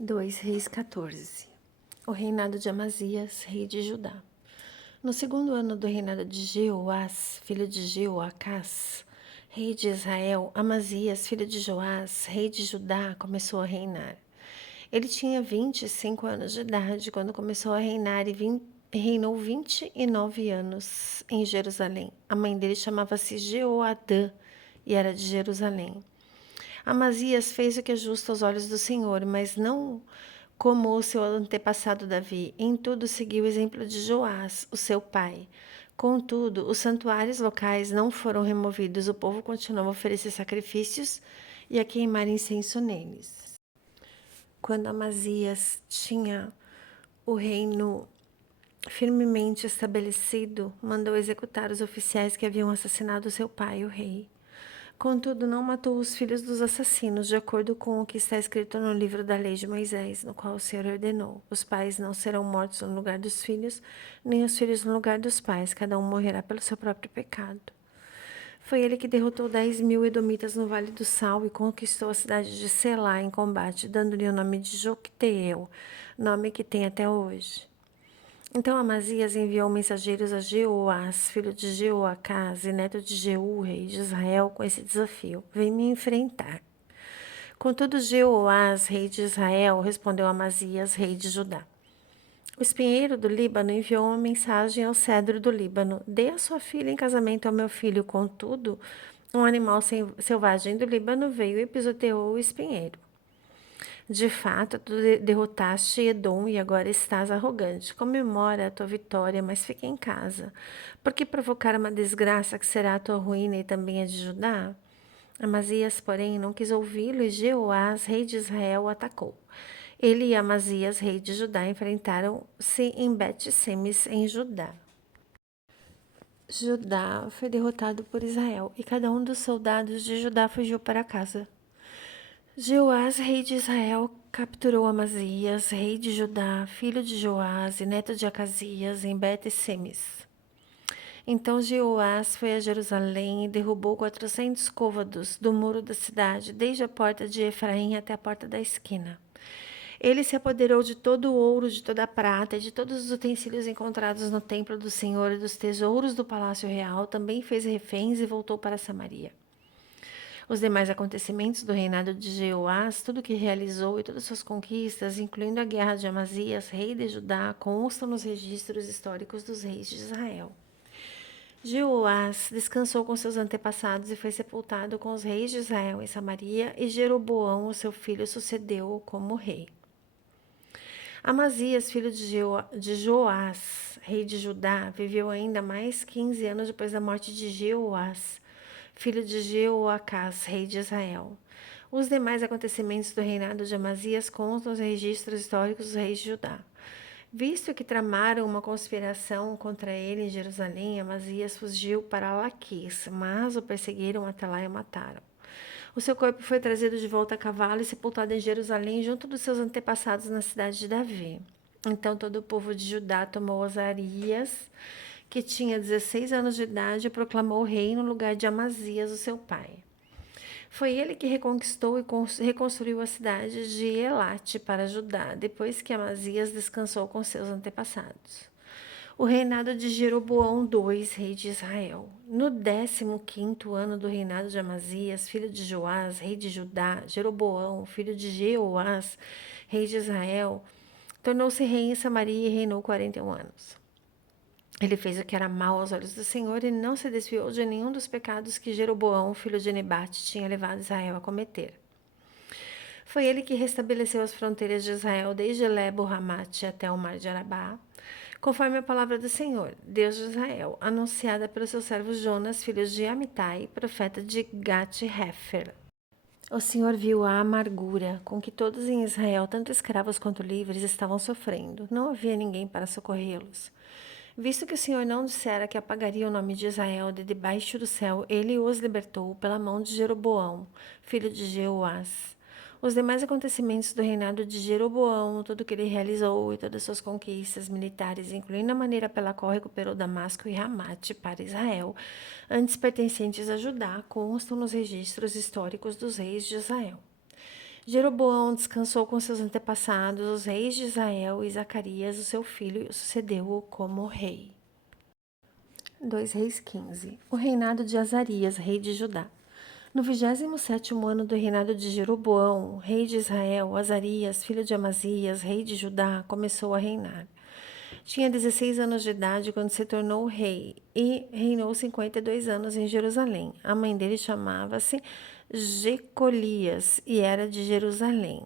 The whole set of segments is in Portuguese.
2 Reis 14. O reinado de Amazias, rei de Judá. No segundo ano do reinado de Jeoás, filho de Jeoacás, rei de Israel, Amazias, filho de Joás, rei de Judá, começou a reinar. Ele tinha 25 anos de idade quando começou a reinar e reinou 29 anos em Jerusalém. A mãe dele chamava-se Jeoadã e era de Jerusalém. Amazias fez o que é justo aos olhos do Senhor, mas não como o seu antepassado Davi. Em tudo seguiu o exemplo de Joás, o seu pai. Contudo, os santuários locais não foram removidos, o povo continuava a oferecer sacrifícios e a queimar incenso neles. Quando Amazias tinha o reino firmemente estabelecido, mandou executar os oficiais que haviam assassinado seu pai, o rei. Contudo, não matou os filhos dos assassinos, de acordo com o que está escrito no livro da lei de Moisés, no qual o Senhor ordenou: os pais não serão mortos no lugar dos filhos, nem os filhos no lugar dos pais, cada um morrerá pelo seu próprio pecado. Foi ele que derrotou 10.000 edomitas no Vale do Sal e conquistou a cidade de Selá em combate, dando-lhe o nome de Jocteel, nome que tem até hoje. Então Amazias enviou mensageiros a Jeoás, filho de Jeoacás e neto de Jeú, rei de Israel, com esse desafio: vem me enfrentar. Contudo, Jeoás, rei de Israel, respondeu a Amazias, rei de Judá. O espinheiro do Líbano enviou uma mensagem ao cedro do Líbano: dê a sua filha em casamento ao meu filho. Contudo, um animal selvagem do Líbano veio e pisoteou o espinheiro. De fato, tu derrotaste Edom e agora estás arrogante. Comemora a tua vitória, mas fica em casa. Por que provocar uma desgraça que será a tua ruína e também a de Judá? Amazias, porém, não quis ouvi-lo e Jeoás, rei de Israel, o atacou. Ele e Amazias, rei de Judá, enfrentaram-se em Bet-Semes, em Judá. Judá foi derrotado por Israel e cada um dos soldados de Judá fugiu para casa. Jeoás, rei de Israel, capturou Amazias, rei de Judá, filho de Joás e neto de Acasias, em Bet-Semes. Então Jeoás foi a Jerusalém e derrubou 400 côvados do muro da cidade, desde a porta de Efraim até a porta da esquina. Ele se apoderou de todo o ouro, de toda a prata e de todos os utensílios encontrados no templo do Senhor e dos tesouros do palácio real. Também fez reféns e voltou para Samaria. Os demais acontecimentos do reinado de Jeoás, tudo o que realizou e todas suas conquistas, incluindo a guerra de Amazias, rei de Judá, constam nos registros históricos dos reis de Israel. Jeoás descansou com seus antepassados e foi sepultado com os reis de Israel em Samaria, e Jeroboão, o seu filho, sucedeu-o como rei. Amazias, filho de Joás, rei de Judá, viveu ainda mais 15 anos depois da morte de Jeoás, filho de Jeoacás, rei de Israel. Os demais acontecimentos do reinado de Amazias constam nos registros históricos dos reis de Judá. Visto que tramaram uma conspiração contra ele em Jerusalém, Amazias fugiu para Laquis, mas o perseguiram até lá e o mataram. O seu corpo foi trazido de volta a cavalo e sepultado em Jerusalém junto dos seus antepassados na cidade de Davi. Então todo o povo de Judá tomou Osarias, que tinha 16 anos de idade, e proclamou rei no lugar de Amazias, o seu pai. Foi ele que reconquistou e reconstruiu a cidade de Elate para Judá, depois que Amazias descansou com seus antepassados. O reinado de Jeroboão II, rei de Israel. No 15º ano do reinado de Amazias, filho de Joás, rei de Judá, Jeroboão, filho de Jeoás, rei de Israel, tornou-se rei em Samaria e reinou 41 anos. Ele fez o que era mal aos olhos do Senhor e não se desviou de nenhum dos pecados que Jeroboão, filho de Nebate, tinha levado Israel a cometer. Foi ele que restabeleceu as fronteiras de Israel desde Lebo-Ramate até o mar de Arabá, conforme a palavra do Senhor, Deus de Israel, anunciada pelo seu servo Jonas, filho de Amitai, profeta de Gat-Hefer. O Senhor viu a amargura com que todos em Israel, tanto escravos quanto livres, estavam sofrendo. Não havia ninguém para socorrê-los. Visto que o Senhor não dissera que apagaria o nome de Israel de debaixo do céu, ele os libertou pela mão de Jeroboão, filho de Jeoás. Os demais acontecimentos do reinado de Jeroboão, tudo o que ele realizou e todas as suas conquistas militares, incluindo a maneira pela qual recuperou Damasco e Ramate para Israel, antes pertencentes a Judá, constam nos registros históricos dos reis de Israel. Jeroboão descansou com seus antepassados, os reis de Israel, e Zacarias, o seu filho, sucedeu-o como rei. 2 Reis 15. O reinado de Azarias, rei de Judá. No 27º ano do reinado de Jeroboão, rei de Israel, Azarias, filho de Amazias, rei de Judá, começou a reinar. Tinha 16 anos de idade quando se tornou rei e reinou 52 anos em Jerusalém. A mãe dele chamava-se Jecolias e era de Jerusalém.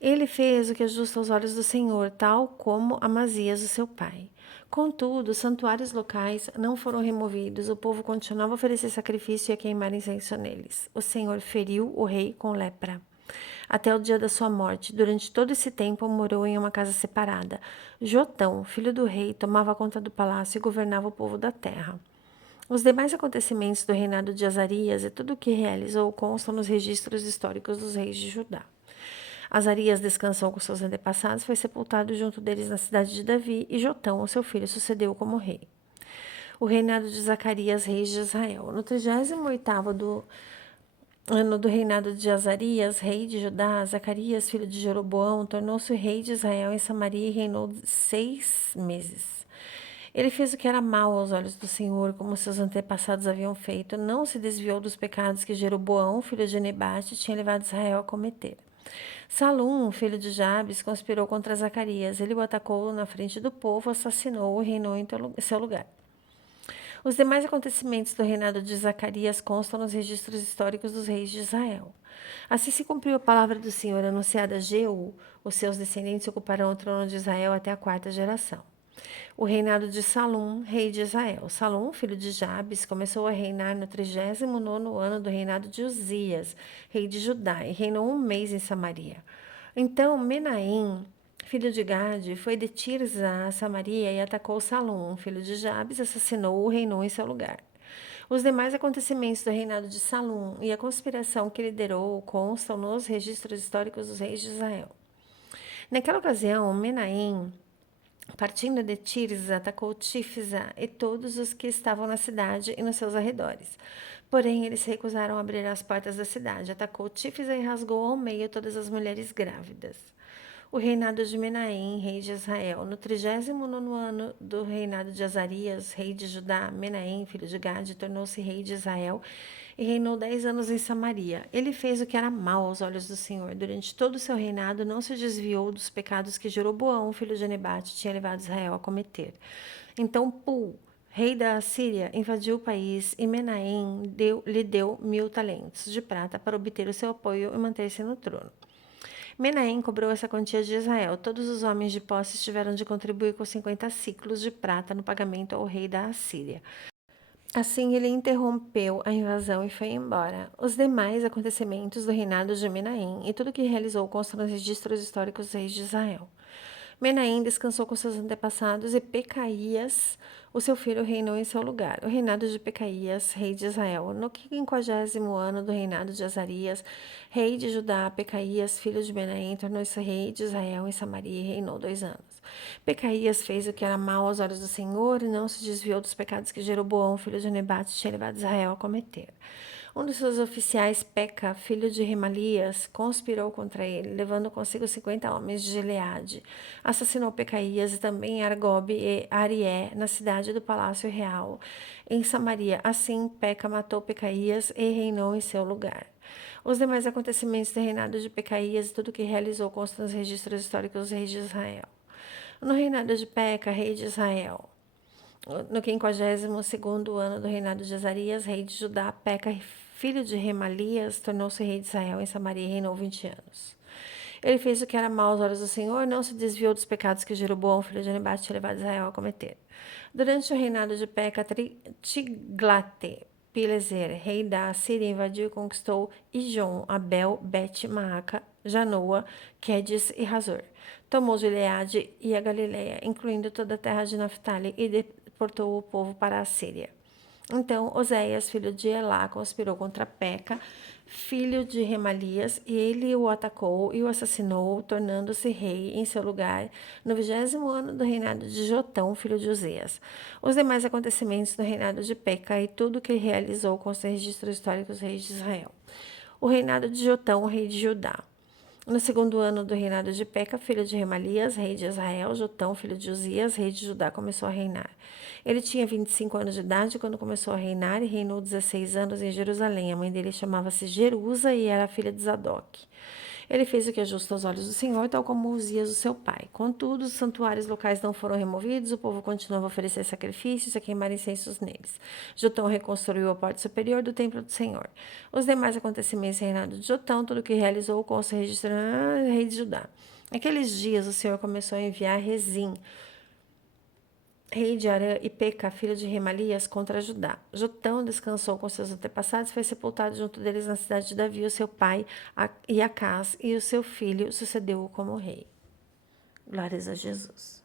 Ele fez o que é justo aos olhos do Senhor, tal como Amazias, o seu pai. Contudo, os santuários locais não foram removidos, o povo continuava a oferecer sacrifício e a queimar incenso neles. O Senhor feriu o rei com lepra. Até o dia da sua morte, durante todo esse tempo, morou em uma casa separada. Jotão, filho do rei, tomava conta do palácio e governava o povo da terra. Os demais acontecimentos do reinado de Azarias e tudo o que realizou constam nos registros históricos dos reis de Judá. Azarias descansou com seus antepassados, foi sepultado junto deles na cidade de Davi, e Jotão, o seu filho, sucedeu como rei. O reinado de Zacarias, rei de Israel. No 38º ano do reinado de Azarias, rei de Judá, Zacarias, filho de Jeroboão, tornou-se rei de Israel em Samaria e reinou 6 meses. Ele fez o que era mal aos olhos do Senhor, como seus antepassados haviam feito, não se desviou dos pecados que Jeroboão, filho de Nebate, tinha levado Israel a cometer. Salum, filho de Jabes, conspirou contra Zacarias. Ele o atacou na frente do povo, assassinou-o e reinou em seu lugar. Os demais acontecimentos do reinado de Zacarias constam nos registros históricos dos reis de Israel. Assim se cumpriu a palavra do Senhor anunciada a Jeú. Os seus descendentes ocuparão o trono de Israel até a 4ª geração. O reinado de Salum, rei de Israel. Salum, filho de Jabes, começou a reinar no 39º ano do reinado de Uzias, rei de Judá, e reinou 1 mês em Samaria. Então Menahem, filho de Gade, foi de Tirza a Samaria e atacou Salum, filho de Jabes, assassinou-o e reinou em seu lugar. Os demais acontecimentos do reinado de Salum e a conspiração que liderou constam nos registros históricos dos reis de Israel. Naquela ocasião, Menahem, partindo de Tirza, atacou Tifsa e todos os que estavam na cidade e nos seus arredores. Porém, eles se recusaram a abrir as portas da cidade. Atacou Tifsa e rasgou ao meio todas as mulheres grávidas. O reinado de Menahem, rei de Israel. No 39º ano do reinado de Azarias, rei de Judá, Menahem, filho de Gade, tornou-se rei de Israel e reinou 10 anos em Samaria. Ele fez o que era mal aos olhos do Senhor. Durante todo o seu reinado, não se desviou dos pecados que Jeroboão, filho de Nebate, tinha levado Israel a cometer. Então Pul, rei da Assíria, invadiu o país e Menahem lhe deu 1000 talentos de prata para obter o seu apoio e manter-se no trono. Menahem cobrou essa quantia de Israel. Todos os homens de posse tiveram de contribuir com 50 ciclos de prata no pagamento ao rei da Assíria. Assim, ele interrompeu a invasão e foi embora. Os demais acontecimentos do reinado de Menahem e tudo o que realizou constam nos registros históricos dos reis de Israel. Menahem descansou com seus antepassados e Pecaías, o seu filho, reinou em seu lugar. O reinado de Pecaías, rei de Israel. No 50º ano do reinado de Azarias, rei de Judá, Pecaías, filho de Menahem, tornou-se rei de Israel em Samaria e reinou 2 anos. Pecaías fez o que era mal aos olhos do Senhor e não se desviou dos pecados que Jeroboão, filho de Nebate, tinha levado Israel a cometer. Um dos seus oficiais, Peca, filho de Remalias, conspirou contra ele, levando consigo 50 homens de Gileade. Assassinou Pecaías e também Argobe e Arié na cidade do Palácio Real, em Samaria. Assim, Peca matou Pecaías e reinou em seu lugar. Os demais acontecimentos do reinado de Pecaías e tudo o que realizou constam nos registros históricos dos reis de Israel. No reinado de Peca, rei de Israel. No 52º ano do reinado de Azarias, rei de Judá, Peca, filho de Remalias, tornou-se rei de Israel em Samaria e reinou 20 anos. Ele fez o que era mal aos olhos do Senhor, não se desviou dos pecados que Jeroboão, filho de Nebate, tinha levado Israel a cometer. Durante o reinado de Peca, Tiglate-Pileser, rei da Assíria, invadiu e conquistou Ijon, Abel, Bet-Maaca, Janoa, Quedes e Hazor. Tomou Gileade e a Galileia, incluindo toda a terra de Naphtali, e deportou o povo para a Síria. Então Oséias, filho de Elá, conspirou contra Peca, filho de Remalias, e ele o atacou e o assassinou, tornando-se rei em seu lugar no 20º ano do reinado de Jotão, filho de Uzias. Os demais acontecimentos do reinado de Peca e tudo o que ele realizou com os registros históricos dos reis de Israel. o reinado de Jotão, rei de Judá. No segundo ano do reinado de Peca, filho de Remalias, rei de Israel, Jotão, filho de Uzias, rei de Judá, começou a reinar. Ele tinha 25 anos de idade quando começou a reinar e reinou 16 anos em Jerusalém. A mãe dele chamava-se Jerusa e era filha de Zadok. Ele fez o que é justo aos olhos do Senhor, tal como Uzias, o seu pai. Contudo, os santuários locais não foram removidos, o povo continuava a oferecer sacrifícios e a queimar incensos neles. Jotão reconstruiu a porta superior do templo do Senhor. Os demais acontecimentos do reinado de Jotão, tudo o que realizou, consta registrado rei de Judá. Naqueles dias, o Senhor começou a enviar Rezim, rei de Arã, e Peca, filho de Remalias, contra Judá. Jotão descansou com seus antepassados e foi sepultado junto deles na cidade de Davi, o seu pai, e Acás, e o seu filho sucedeu-o como rei. Glórias a Jesus.